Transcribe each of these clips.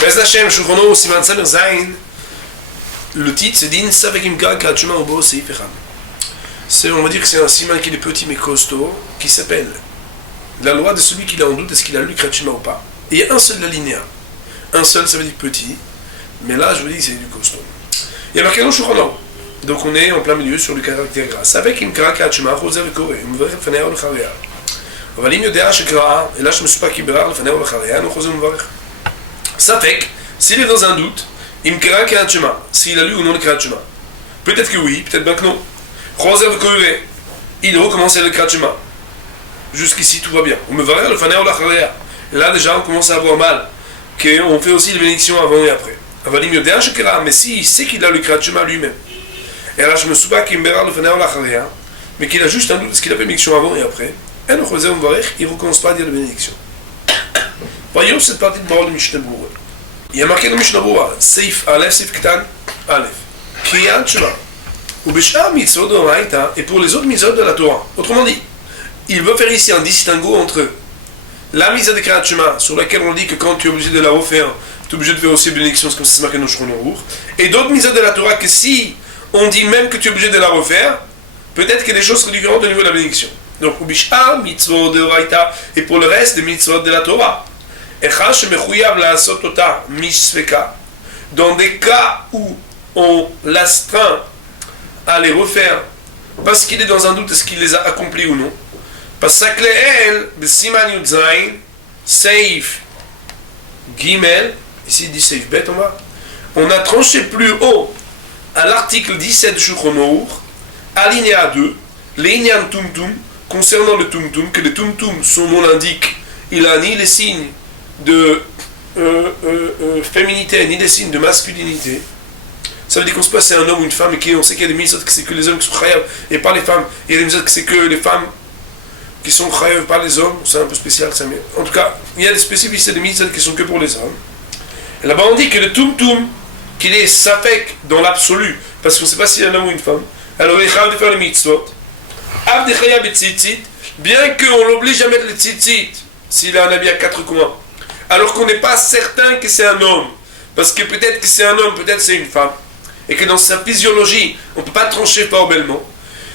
Bez Hashem, Shulchan Siman Samer Zain, le titre c'est Din Savekim Kal Kratchuma Obo Seif Echad. On va dire que c'est un siman qui est petit mais costaud, qui s'appelle la loi de celui qui est en doute, est-ce qu'il a lu Kratchuma ou pas. Et il y a un seul de la linéa. Un seul, ça veut dire petit, mais là je vous dis que c'est du costaud. Il y a marqué dans Shulchan. Donc on est en plein milieu sur le caractère gras. Savekim Kal Kratchuma Choser Lekore, Umvarech Fanea Olcharia. אבל אם יודע שקראה, אלא שמסופק כברר לפניה ולאחריה, nous חוזר ומברך. ספק, s'il est dans un doute, אם קרא קריאת שמע, s'il a lu ou non le קריאת שמע. Peut-être que oui, peut-être bien que non. חוזר וקורא, il recommence le קריאת שמע. Jusqu'ici tout va bien. ומברך לפניה ולאחריה. Là déjà on commence à avoir mal, qu'on fait aussi les bénédictions avant et après. אבל אם יודע שקראה, mais si il sait qu'il a le קריאת שמע lui-même, אלא שמסופק כברר לפניה ולאחריה, mais qu'il a juste un doute, est-ce qu'il a fait bénédiction avant et après, il ne recommence pas à dire la bénédiction. Voyons cette partie de parole de Mishnah Berurah. Il y a marqué dans Mishnah Berurah, Seif Aleph, Seif Ktan, Aleph. Kriyat Shema. Ou Beshar Mitzvot de Raïta, et pour les autres mitzvot de la Torah. Autrement dit, il veut faire ici un distinguo entre la mitzvah de Kriyat Shema, sur laquelle on dit que quand tu es obligé de la refaire, tu es obligé de faire aussi la bénédiction, c'est comme ça c'est marqué dans Shulchan Aruch. Et d'autres mitzvot de la Torah que si on dit même que tu es obligé de la refaire, peut-être que les choses seraient différentes au niveau de la bénédiction. Donc, ubishar mitzvot de Raïta, et pour le reste des mitzvot de la Torah. Echash mechouyav la sotota mishveka. Dans des cas où on l'astreint à les refaire, parce qu'il est dans un doute, est-ce qu'il les a accomplis ou non. Parce que l'el, de Siman Yudzain, Seif Gimel, ici il dit Seif Bet en bas, on a tranché plus haut à l'article 17 Shulchan Aruch, alinéa 2, l'Inyan Tumtum, concernant le Tumtum, que le Tumtum, son nom l'indique, il a ni les signes de féminité, ni les signes de masculinité. Ça veut dire qu'on se passe c'est un homme ou une femme, et on sait qu'il y a des mitzvot que c'est que les hommes qui sont chayav, et pas les femmes. Il y a des mitzvot que c'est que les femmes qui sont chayav, pas les hommes. C'est un peu spécial, ça, mais en tout cas, il y a des spécificités des mitzvot qui sont que pour les hommes. Et là-bas, on dit que le Tumtum, qu'il est sapek dans l'absolu, parce qu'on ne sait pas si c'est un homme ou une femme, alors il est chayav de faire les mitzvot. Bien qu'on l'oblige à mettre le tzitzit s'il a un habit à 4 coins, alors qu'on n'est pas certain que c'est un homme, parce que peut-être que c'est un homme, peut-être c'est une femme, et que dans sa physiologie, on ne peut pas trancher formellement,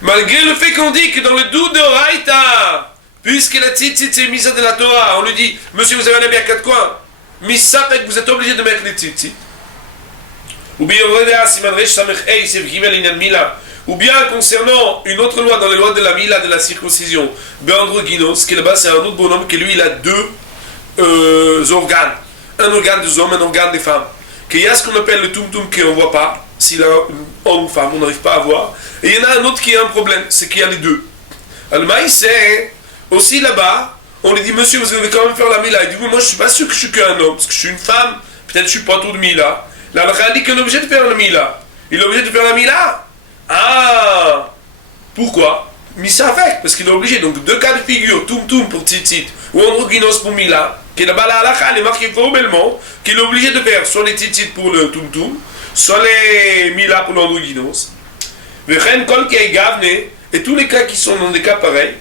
malgré le fait qu'on dit que dans le doute de Raïta, puisque la tzitzit c'est une mise de la Torah, on lui dit, monsieur vous avez un habit à 4 coins, mais ça fait que vous êtes obligé de mettre le tzitzit. Ou bien ou bien concernant une autre loi dans les lois de la Mila, de la circoncision, Beandrogynos, qui là-bas c'est un autre bonhomme qui lui il a deux organes, un organe des hommes, un organe des femmes. Qu'il y a ce qu'on appelle le tumtum qu'on ne voit pas, s'il a homme ou femme, on n'arrive pas à voir. Et il y en a un autre qui a un problème, c'est qu'il y a les deux. Alors c'est aussi là-bas, on lui dit monsieur vous devez quand même faire la Mila. Il dit moi je ne suis pas sûr que je suis qu'un homme, parce que je suis une femme, peut-être je ne suis pas tout de Mila. Là il dit qu'on est obligé de faire la Mila. Il est obligé de faire la Mila. Ah, pourquoi? Misa avec, parce qu'il est obligé. Donc deux cas de figure, tum pour tzitzit ou androgynos pour mila, qui est là-bas la halakha, elle est marquée formellement qu'il est obligé de faire soit les tzitzit pour le tum, soit les mila pour l'androgynos. Vechen kol kei gavne, et tous les cas qui sont dans des cas pareils,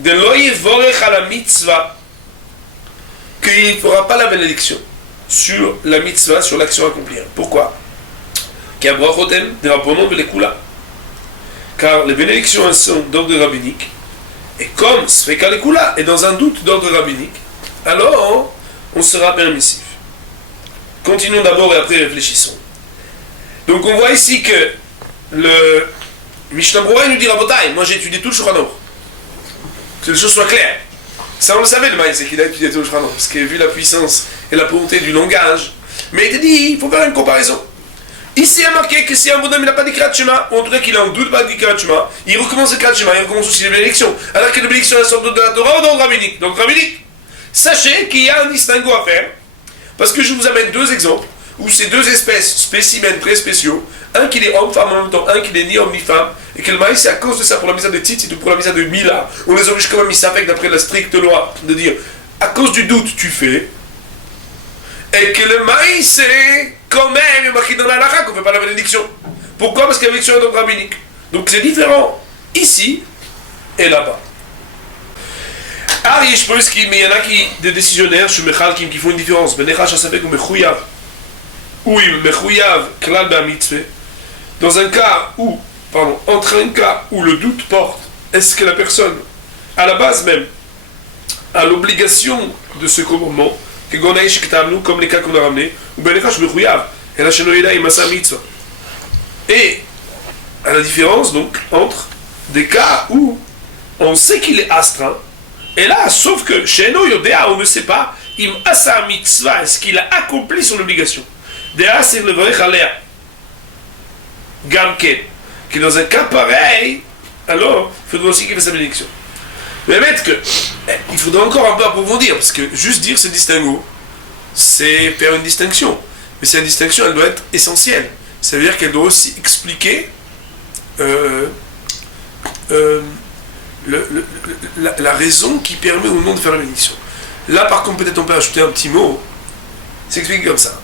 de loye vorech à la mitzvah, qu'il ne fera pas la bénédiction sur la mitzvah, sur l'action accomplie. Pourquoi? Car brachotem de rabbonon de l'écoula. Car les bénédictions sont d'ordre rabbinique, et comme Sfeka l'écoula est dans un doute d'ordre rabbinique, alors on sera permissif. Continuons d'abord et après réfléchissons. Donc on voit ici que le Mishnah Berurah nous dit Rabotai, moi j'ai étudié tout le Shulchan Aruch. Que les choses soient claires. Ça on le savait le maïs, c'est qu'il a étudié tout le Shulchan Aruch, parce qu'il a vu la puissance et la pauvreté du langage. Mais il te dit, il faut faire une comparaison. Ici, il y a marqué que si un bonhomme n'a pas de Kriyat Shema, ou en tout cas qu'il a un doute pas de Kriyat Shema, il recommence le Kriyat Shema, il recommence aussi les bénédictions. Alors que les bénédictions elles sortent de la Torah ou dans le rabbinique. Donc rabbinique. Sachez qu'il y a un distinguo à faire, parce que je vous amène deux exemples, où ces deux espèces, spécimens très spéciaux, un qui est homme, femme en même temps, un qui n'est ni homme ni femme, et que le maïs, c'est à cause de ça, pour la misa de Tzitzit ou pour la misa de Mila, on les oblige quand même, ils avec d'après la stricte loi, de dire, à cause du doute, tu fais, et que le maïs, c'est quand même marqué dans la halakha qu'on ne fait pas la bénédiction. Pourquoi? Parce qu'il y a bénédiction dans le rabbinique. Donc c'est différent ici et là-bas. mais il y en a des décisionnaires, qui font une différence. Dans un cas où, entre un cas où le doute porte, est-ce que la personne, à la base même, a l'obligation de ce commandement, comme les cas qu'on a ramenés, ou et à la différence donc entre des cas où on sait qu'il est astreint, et là, sauf que chez nous, on ne sait pas, est-ce qu'il a accompli son obligation. C'est le vrai Khalea. Gamken. Que dans un cas pareil, alors, il faudra aussi qu'il fasse sa bénédiction. Mais mettre que, il faudra encore un peu approfondir, parce que juste dire ce distinguo, c'est faire une distinction. Mais cette distinction, elle doit être essentielle. Ça veut dire qu'elle doit aussi expliquer la raison qui permet ou non de faire la bénédiction. Là, par contre, peut-être on peut ajouter un petit mot. C'est expliqué comme ça.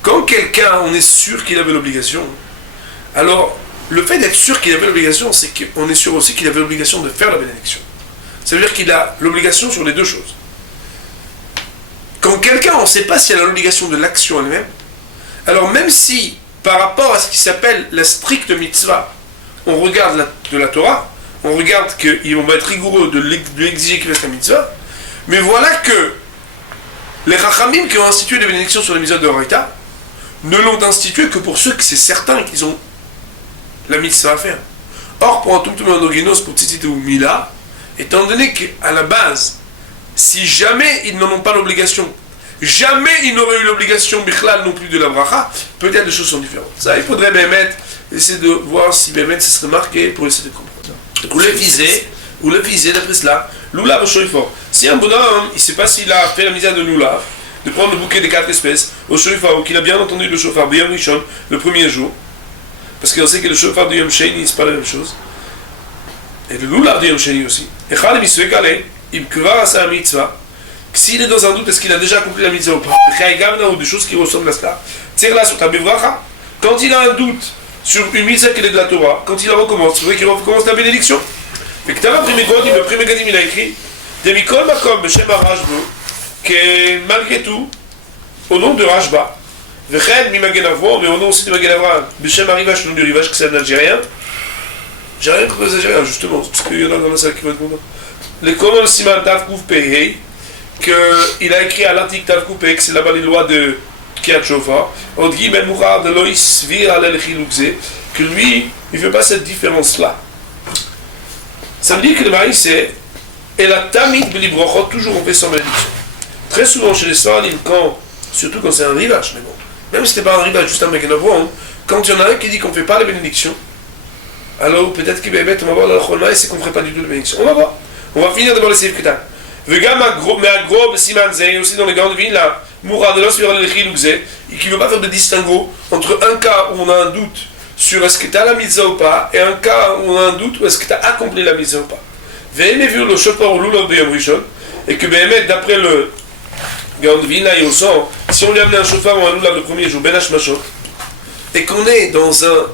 Quand quelqu'un, on est sûr qu'il avait l'obligation, alors, le fait d'être sûr qu'il avait l'obligation, c'est qu'on est sûr aussi qu'il avait l'obligation de faire la bénédiction. Ça veut dire qu'il a l'obligation sur les deux choses. Quand quelqu'un, on ne sait pas s'il a l'obligation de l'action elle-même, alors même si, par rapport à ce qui s'appelle la stricte mitzvah, on regarde de la Torah, on regarde qu'ils vont être rigoureux de lui exiger qu'il fasse la mitzvah, mais voilà que les rachamim qui ont institué les bénédictions sur les mitzvahs de Horaïta ne l'ont institué que pour ceux que c'est certain qu'ils ont la mitzvah à faire. Or, pour un tout androgynos, pour Tzitzit ou Mila, étant donné qu'à la base, si jamais ils n'en ont pas l'obligation, jamais ils n'auraient eu l'obligation, Bichlal non plus de la bracha, peut-être les choses sont différentes. Ça, il faudrait Bémet essayer de voir si Bémet ça serait marqué pour essayer de comprendre. Ou le viser d'après cela, Lulav Shoifor. Si un bonhomme, il ne sait pas s'il a fait la misère de Lulav, de prendre le bouquet des 4 espèces, au Shoifor, ou qu'il a bien entendu le Shofar, B'Yom Rishon, le premier jour, parce qu'on sait que le Shofar du Yom Sheni, c'est pas la même chose. Et le Lulav du Yom Sheni aussi. Et Khalem Yisraël, il kvar sa mitzvah. S'il est dans un doute, est-ce qu'il a déjà accompli la mitzvah ou pas? Ou des choses qui ressemblent à cela. Tire-la sur ta bevracha. Quand il a un doute sur une mitzvah qui est de la Torah, quand il la recommence, c'est vrai qu'il recommence la bénédiction. Et que Tava Primegodim, le Primegadim, il a écrit Demikol Makom, Beshem Rashbo, que malgré tout, au nom de Rashba, Veched Mimagen Avro, mais au nom aussi de Magen Avraham, Beshem Arrivash, nom du Rivage, que c'est un Algérien. J'ai rien contre les Algériens, justement, parce qu'il y en a dans la salle qui vont être contents. Le Konon Siman Tavkouf Pehei, qu'il a écrit à l'article Tavkouf Pehei, que c'est là-bas les lois de Kiat Shofar, on dit Ben Mourad de Loïs Vir Alel Chiloukze, que lui, il ne fait pas cette différence-là. Ça veut dire que le mari, c'est et la Tamid Belibrochot, toujours on fait sans bénédiction. Très souvent chez les Sfaradim, surtout quand c'est un rivage, mais bon, même si c'était pas un rivage, juste un Magen Avraham, quand il y en a un qui dit qu'on ne fait pas la bénédiction, alors peut-être qu'il va mettre, on va voir la Cholma et c'est qu'on ne ferait pas du tout la bénédiction. On va voir. On va finir d'abord les Seif Ketan. Vegam Agro, Siman Zé, aussi dans les grandes villes, là, Mouradelos, Viralechilukze, et qui ne veut pas faire de distinguo entre un cas où on a un doute sur est-ce que tu as la mitzvah ou pas, et un cas où on a un doute où est-ce que tu as accompli la mitzvah ou pas. Vehem vu le Shofar ou Lulav B'Yom Rishon, et que Behemet, d'après le Gaon de Vilna et au sang, si on lui a amené un Shofar ou un Lulav le premier jour, Ben Hashmashot, et qu'on est dans un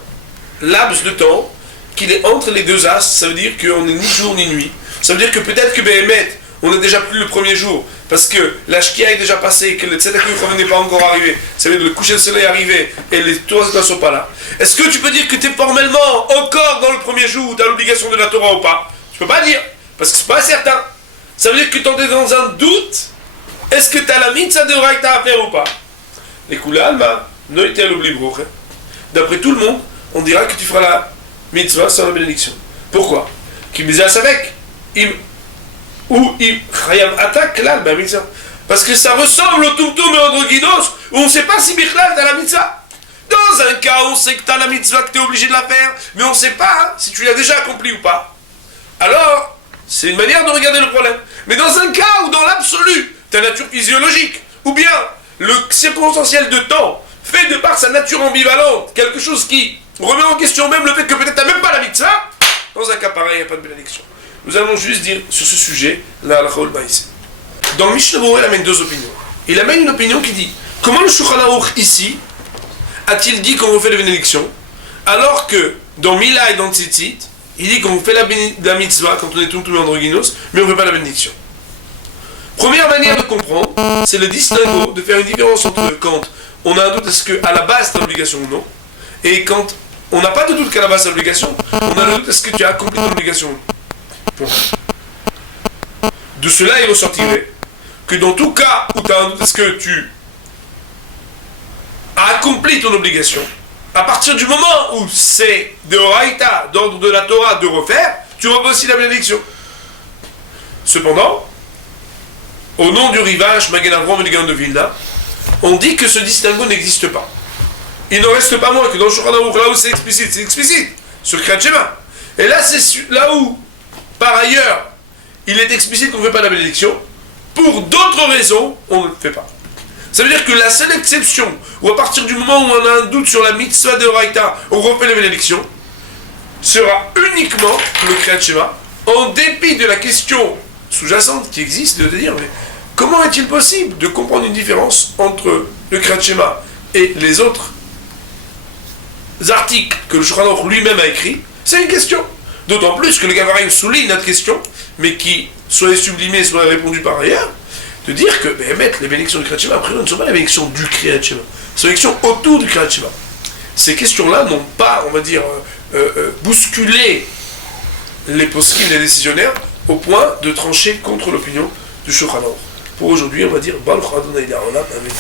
laps de temps qu'il est entre les deux astres, ça veut dire qu'on n'est ni jour ni nuit. Ça veut dire que peut-être que Behemet, on n'est déjà plus le premier jour, parce que la Shkia est déjà passée, que le Tzedek n'est pas encore arrivé, ça veut dire que le coucher de soleil est arrivé, et les toits ne sont pas là. Est-ce que tu peux dire que tu es formellement encore dans le premier jour où tu as l'obligation de la Torah ou pas? Tu peux pas dire, parce que c'est pas certain. Ça veut dire que tu es dans un doute, est-ce que tu as la mitzvah de Horaïta à faire ou pas? Les Kula Alma, non était à l'oubli. D'après tout le monde, on dira que tu feras la mitzvah sans la bénédiction. Pourquoi? Qui me avec ou im chayam attaque là, ben mitzvah. Parce que ça ressemble au tumtum et au androgynos, où on ne sait pas si bichlal t'as la mitzvah. Dans un cas, on sait que t'as la mitzvah, que t'es obligé de la faire, mais on ne sait pas si tu l'as déjà accompli ou pas. Alors, c'est une manière de regarder le problème. Mais dans un cas où, dans l'absolu, ta nature physiologique, ou bien le circonstanciel de temps, fait de par sa nature ambivalente, quelque chose qui remet en question même le fait que peut-être t'as même pas la mitzvah, dans un cas pareil, il n'y a pas de bénédiction. Nous allons juste dire sur ce sujet, la halakha ol ba'is. Dans le Mishnah Berurah, il amène deux opinions. Il amène une opinion qui dit comment le Shulchan Aruch ici a-t-il dit qu'on refait la bénédiction, alors que dans Mila et dans Tzitzit, il dit qu'on fait la mitzvah quand on est tout androgynos, mais on ne fait pas la bénédiction. Première manière de comprendre, c'est le distinguo, de faire une différence entre quand on a un doute est-ce qu'à la base c'est une obligation ou non, et quand on n'a pas de doute qu'à la base c'est une obligation, on a le doute est-ce que tu as accompli ton obligation. Bon. De cela, il ressortirait que dans tout cas où tu as un doute est-ce que tu as accompli ton obligation, à partir du moment où c'est de Oraïta, d'ordre de la Torah, de refaire, tu refais aussi la bénédiction. Cependant, au nom du rivage Magen Avraham et du Gaon de Vilna, on dit que ce distinguo n'existe pas. Il ne reste pas moins que dans le Shulchan Aruch, là où c'est explicite, sur Kriyat Shema. Et là, c'est là où, par ailleurs, il est explicite qu'on ne fait pas la bénédiction, pour d'autres raisons, on ne le fait pas. Ça veut dire que la seule exception, où à partir du moment où on a un doute sur la mitzvah de Oraïta, on refait la bénédiction, sera uniquement le Kriyat Shema, en dépit de la question sous-jacente qui existe de dire, mais comment est-il possible de comprendre une différence entre le Kriyat Shema et les autres articles que le Shulchan Aruch lui-même a écrits? C'est une question. D'autant plus que le Gavarim souligne notre question, mais qui soit sublimée, soit répondue par ailleurs, de dire que les bénédictions du Kriyat Shema, après, ne sont pas les bénédictions du Kriyat Shema, c'est les bénédictions autour du Kriyat Shema. Ces questions-là n'ont pas, on va dire, bousculé les poskim, les décisionnaires, au point de trancher contre l'opinion du Shulchan Aruch. Pour aujourd'hui, on va dire Baruch Adonai Le'olam, Amen.